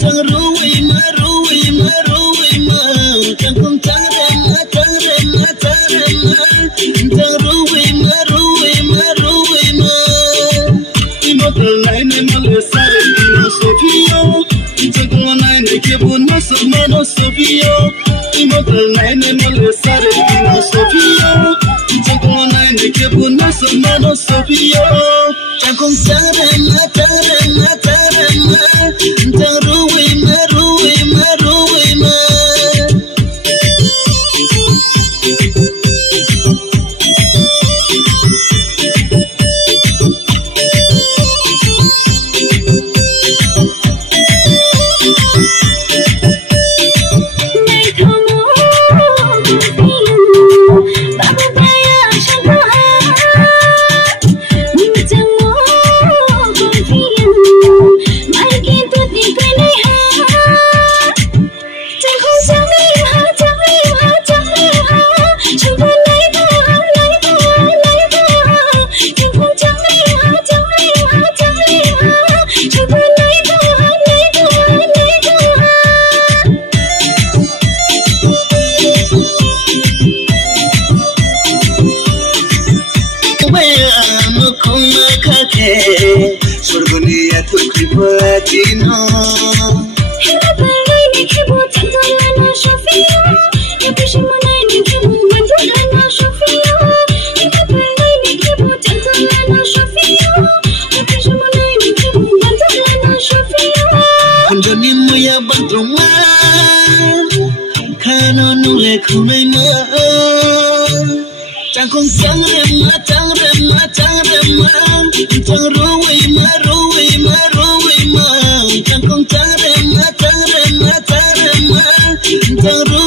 chẳng ruồi mà chẳng không chẳng rem mà chẳng ruồi mà immortal này nên nó lừa xa để nó Sophia chẳng có này này kia buồn nó sợ mà nó Sophia immortal này nên nó lừa xa để nó Sophia chẳng có này này kia buồn nó sợ mà nó Sophia chẳng không chẳng rem mà chẳng ruồi mà Sorgonia tu kripadino Hela pergi ni kebu tantala na Sophia Ya pishimana ni kebu tantala na Sophia Hela pergi ni kebu tantala na Sophia Ya pishimana ni kebu tantala na Sophia Hanjani muya bantruma Kano nule kumai ma Chẳng không chẳng rem ma chẳng ruồi mà chẳng không chẳng rem mà chẳng ruồi